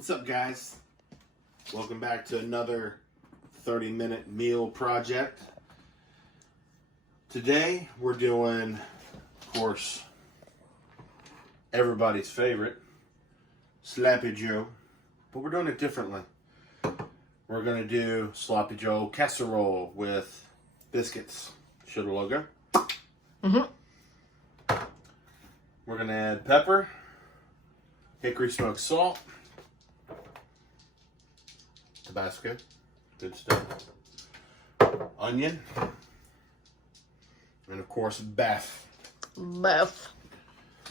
What's up, guys? Welcome back to another 30-minute meal project. Today we're doing, of course, everybody's favorite, Sloppy Joe, but we're doing it differently. We're going to do Sloppy Joe casserole with biscuits. Show the logo. We're going to add pepper, hickory smoked salt, Tabasco, good stuff, onion, and of course beef.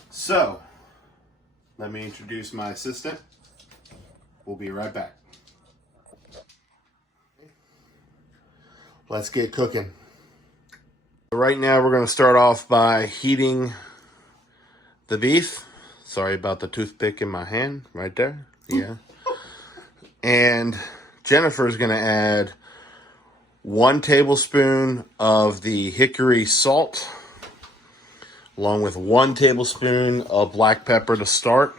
So, let me introduce my assistant. We'll be right back. Let's get cooking. Right now we're going to start off by heating the beef. Sorry about the toothpick in my hand right there. Yeah. And Jennifer's going to add 1 tablespoon of the hickory salt, along with 1 tablespoon of black pepper to start.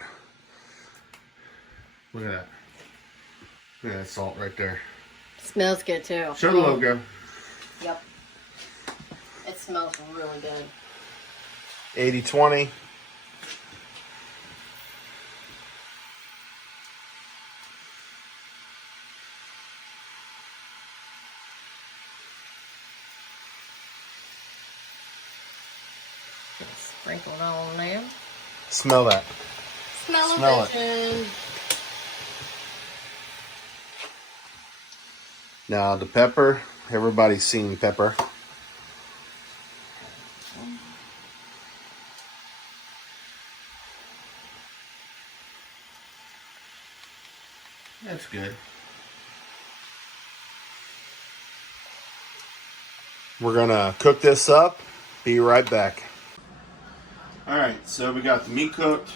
Look at that. Look at that salt right there. Smells good too. Show the logo. Yep. It smells really good. 80-20. Sprinkle it all on there. Smell that. Smell it. Now the pepper, everybody's seen pepper. That's good. We're gonna cook this up. Be right back. All right, so we got the meat cooked.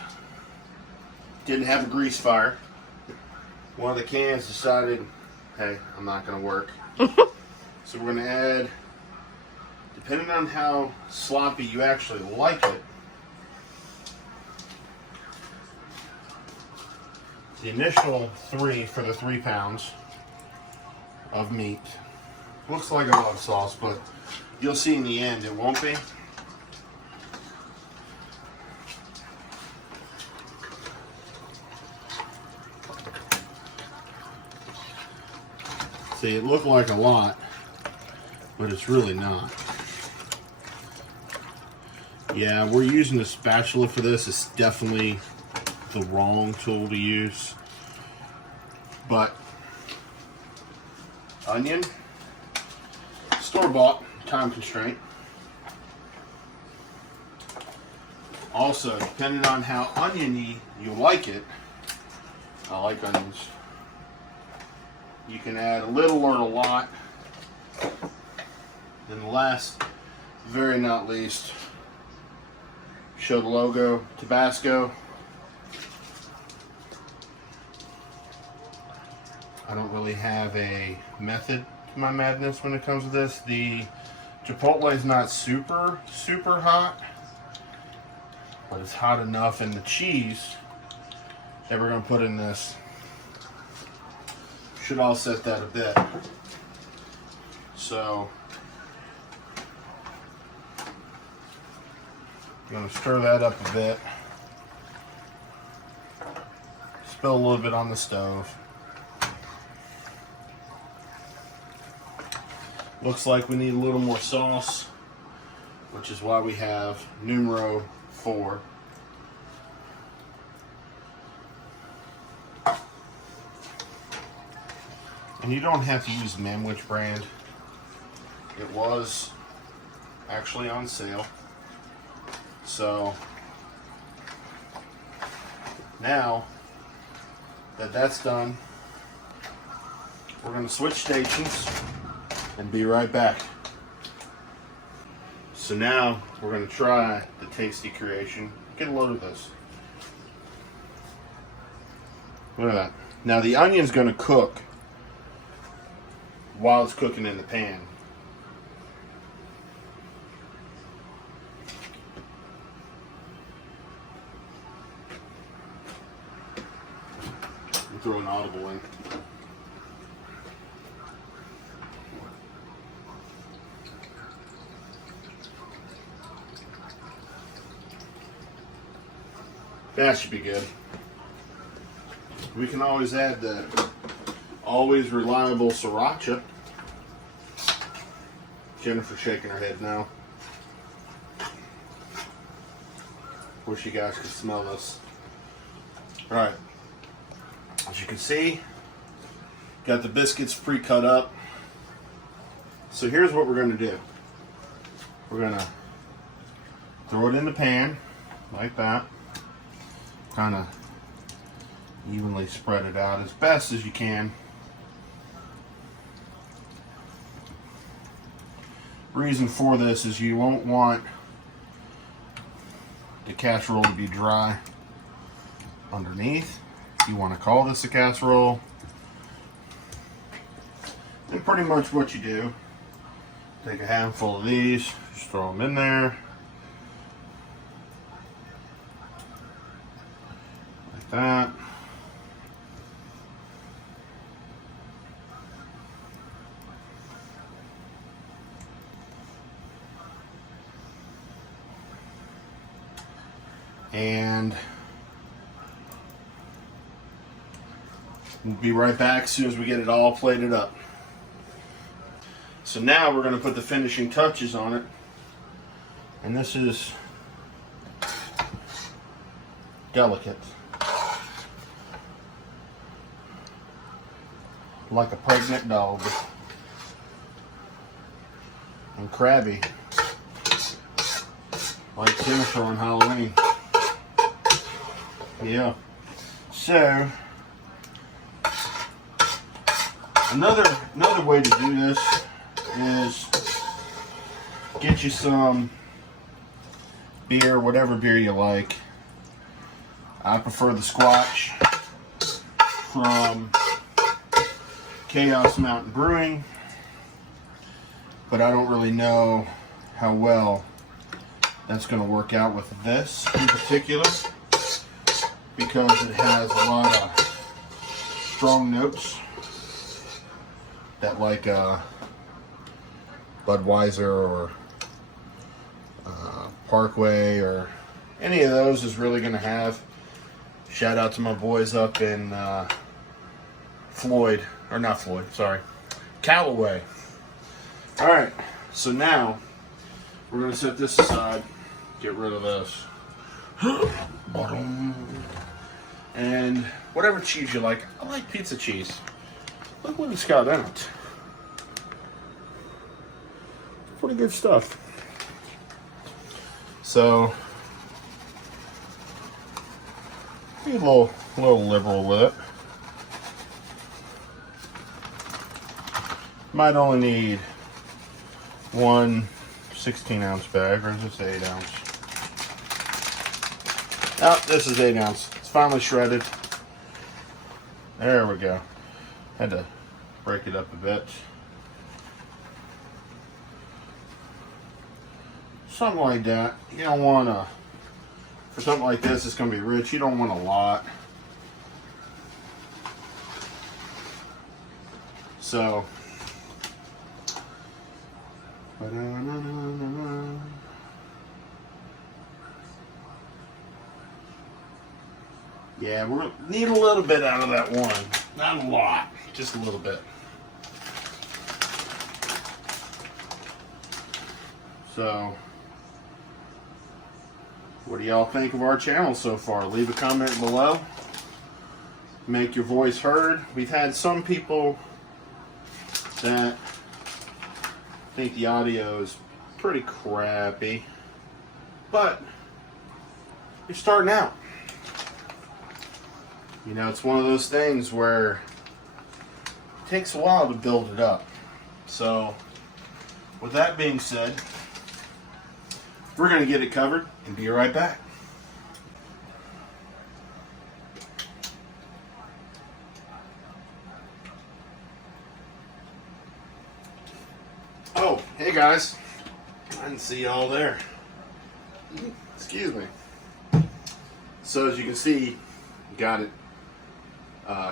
Didn't have a grease fire. One of the cans decided, hey, I'm not gonna work. So we're gonna add, depending on how sloppy you actually like it, the initial 3 for the 3 pounds of meat. Looks like a lot of sauce, but you'll see in the end it won't be. See, it looked like a lot, but it's really not. Yeah, we're using a spatula for this. It's definitely the wrong tool to use. But onion, store-bought, time constraint. Also, depending on how oniony you like it, I like onions. You can add a little or a lot. And last, very not least, show the logo, Tabasco. I don't really have a method to my madness when it comes to this. The Chipotle is not super hot, but it's hot enough, and the cheese that we're going to put in this should offset that a bit. So I'm going to stir that up a bit. Spill a little bit on the stove. Looks like we need a little more sauce, which is why we have numero 4. And you don't have to use Manwich brand. It was actually on sale. So now that that's done, we're going to switch stations and be right back. So now we're going to try the tasty creation. Get a load of this. Look at that. Now the onion's going to cook while it's cooking in the pan. throw an audible in. That should be good. We can always add the always reliable sriracha. Jennifer's shaking her head now. Wish you guys could smell this. Alright. As you can see, got the biscuits pre-cut up. So here's what we're going to do. We're going to throw it in the pan like that. Kind of evenly spread it out as best as you can. Reason for this is you won't want the casserole to be dry underneath. You want to call this a casserole. And pretty much what you do, take a handful of these, just throw them in there. Like that. And we'll be right back as soon as we get it all plated up. So now we're going to put the finishing touches on it. And this is delicate. Like a pregnant dog. And crabby. Like Jennifer on Halloween. Yeah. So another way to do this is get you some beer, whatever beer you like. I prefer the Squatch from Chaos Mountain Brewing, but I don't really know how well that's going to work out with this in particular, because it has a lot of strong notes that, like Budweiser or Parkway or any of those is really going to have. Shout out to my boys up in Callaway. Alright, so now we're going to set this aside, get rid of this. And whatever cheese you like. I like pizza cheese. Look what it's got in it. Pretty good stuff. So, be a little liberal with it. Might only need one 16-ounce bag, or is this 8 ounce? Oh, this is 8 ounce. It's finally shredded. There we go. Had to break it up a bit. Something like that. You don't want to, for something like this, it's going to be rich. You don't want a lot. So, yeah, we're going to need a little bit out of that one. Not a lot, just a little bit. So, what do y'all think of our channel so far? Leave a comment below. Make your voice heard. We've had some people that think the audio is pretty crappy, but you're starting out. You know, it's one of those things where it takes a while to build it up. So, with that being said, we're going to get it covered and be right back. Oh, hey guys. I didn't see y'all there. Excuse me. So as you can see, got it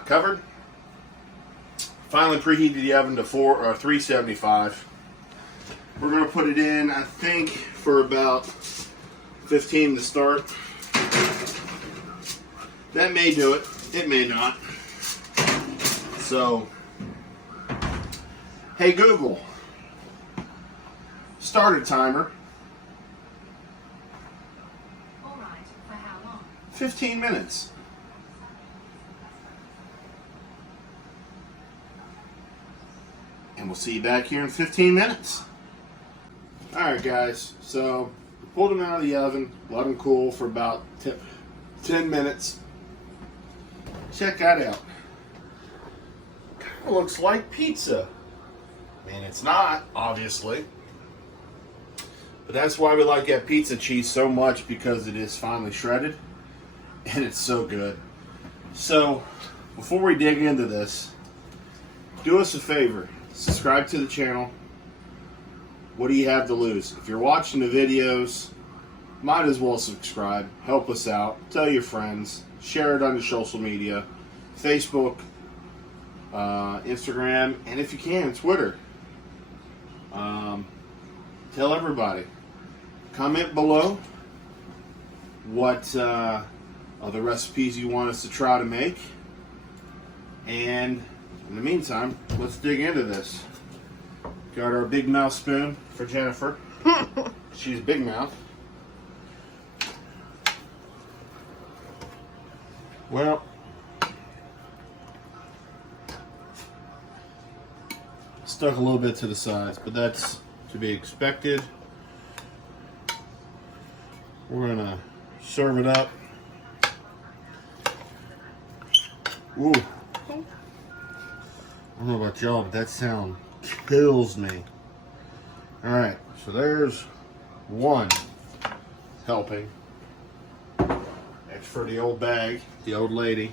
covered. Finally preheated the oven to 375. We're going to put it in, I think, for about 15 to start. That may do it. It may not. So, hey Google, start a timer. All right, for how long? 15 minutes. And we'll see you back here in 15 minutes. Alright guys, so we pulled them out of the oven, let them cool for about 10 minutes. Check that out. Kind of looks like pizza. I mean, it's not, obviously. But that's why we like that pizza cheese so much, because it is finely shredded. And it's so good. So, before we dig into this, do us a favor. Subscribe to the channel. What do you have to lose? If you're watching the videos, might as well subscribe. Help us out. Tell your friends. Share it on your social media. Facebook, Instagram, and if you can, Twitter. Tell everybody. Comment below what other recipes you want us to try to make. And in the meantime, let's dig into this. Got our big mouth spoon for Jennifer. She's big mouth. Well, stuck a little bit to the sides, but that's to be expected. We're gonna serve it up. Ooh. I don't know about y'all, but that sound kills me. Alright, so there's one helping. That's for the old bag, the old lady,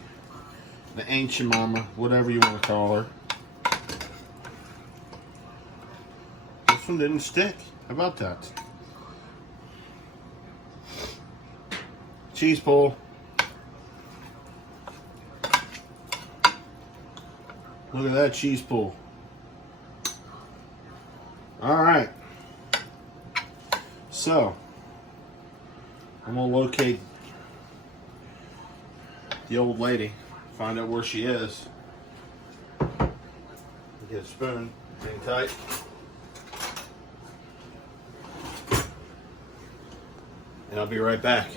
the ancient mama, whatever you want to call her. This one didn't stick. How about that? Cheese pull. Look at that cheese pull. Alright. So, I'm going to locate the old lady, find out where she is. Get a spoon, hang tight. And I'll be right back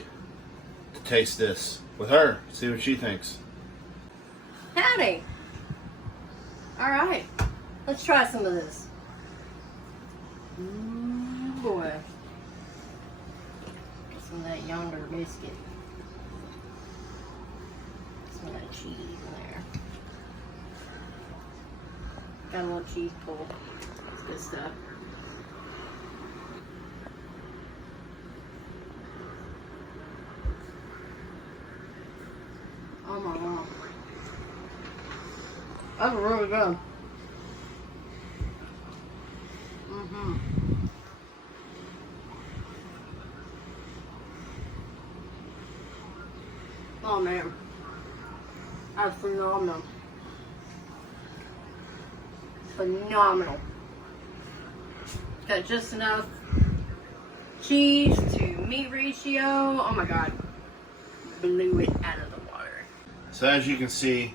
to taste this with her, see what she thinks. Howdy. Alright, let's try some of this. Boy. Get some of that yonder biscuit. Some of that cheese in there. Got a little cheese pull. That's good stuff. Oh my god. That's really good. Mm-hmm. Oh man. That's phenomenal. Phenomenal. Got just enough cheese to meat ratio. Oh my god. Blew it out of the water. So as you can see,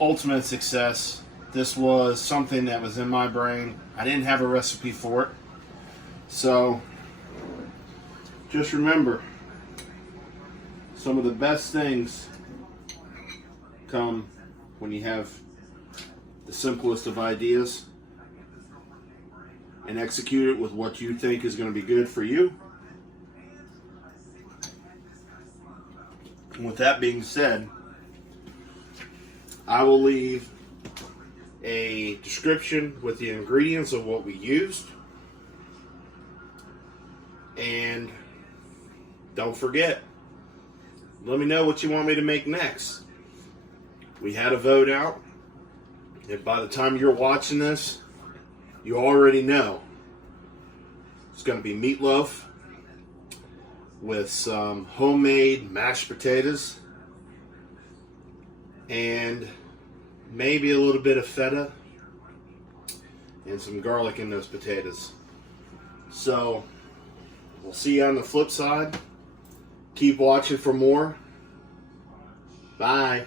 ultimate success. This was something that was in my brain. I didn't have a recipe for it. So just remember, some of the best things come when you have the simplest of ideas and execute it with what you think is going to be good for you. And with that being said, I will leave a description with the ingredients of what we used. And don't forget, let me know what you want me to make next. We had a vote out. And by the time you're watching this, you already know. It's going to be meatloaf with some homemade mashed potatoes and maybe a little bit of feta and some garlic in those potatoes. So we'll see you on the flip side. Keep watching for more. Bye.